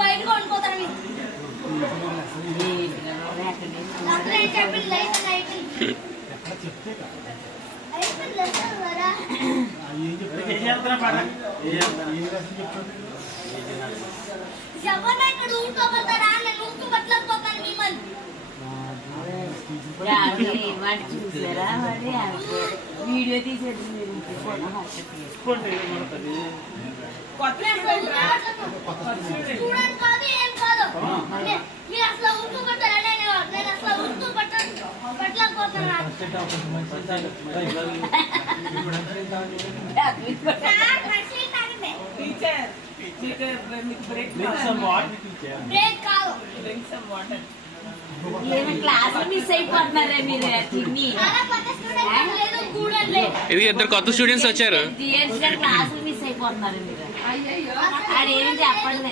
బయట కొనుక్కోతాను ఎవరైనా ఇక్కడ ఊరుకోబోతారా నేను ఊరుకోబట్టలేకపోతాను మిమ్మల్ని చూసారా మరి వీడియో తీసేది చూడండి కాదు ఏం కాదు మీరు అసలు ఊరుకోబడతారా నేను అసలు ఊరుకోబట్టలేకపోతాను బ్రేక్ కాదు క్లాస్ మిస్ అయిపోతున్నారా మీరు తిని ఇది ఇద్దరు కొత్త స్టూడెంట్స్ వచ్చారు. క్లాస్ మిస్ అయిపోతున్నారు మీరు. అదేమి చెప్పండి.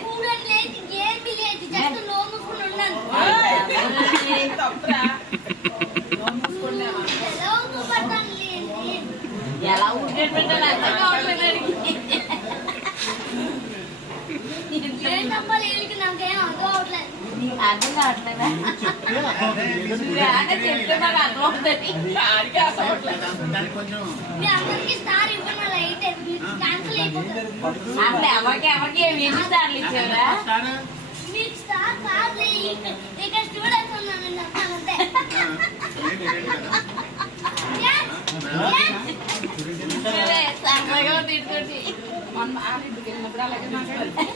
ఎలా ఉండేది అర్థం కావట్లేదు. అర్థం కావట్లేదా? చెప్తే మాకు అర్థం అవుతుంది. అసలు ఎవరికి ఏమి స్టార్లు ఇచ్చారా? ఇక్కడ స్టూడెంట్స్ ఉన్నాను సరదాగా తిట్టుకోండి. మొన్న వెళ్ళినప్పుడు అలాగే మాట్లాడాలి.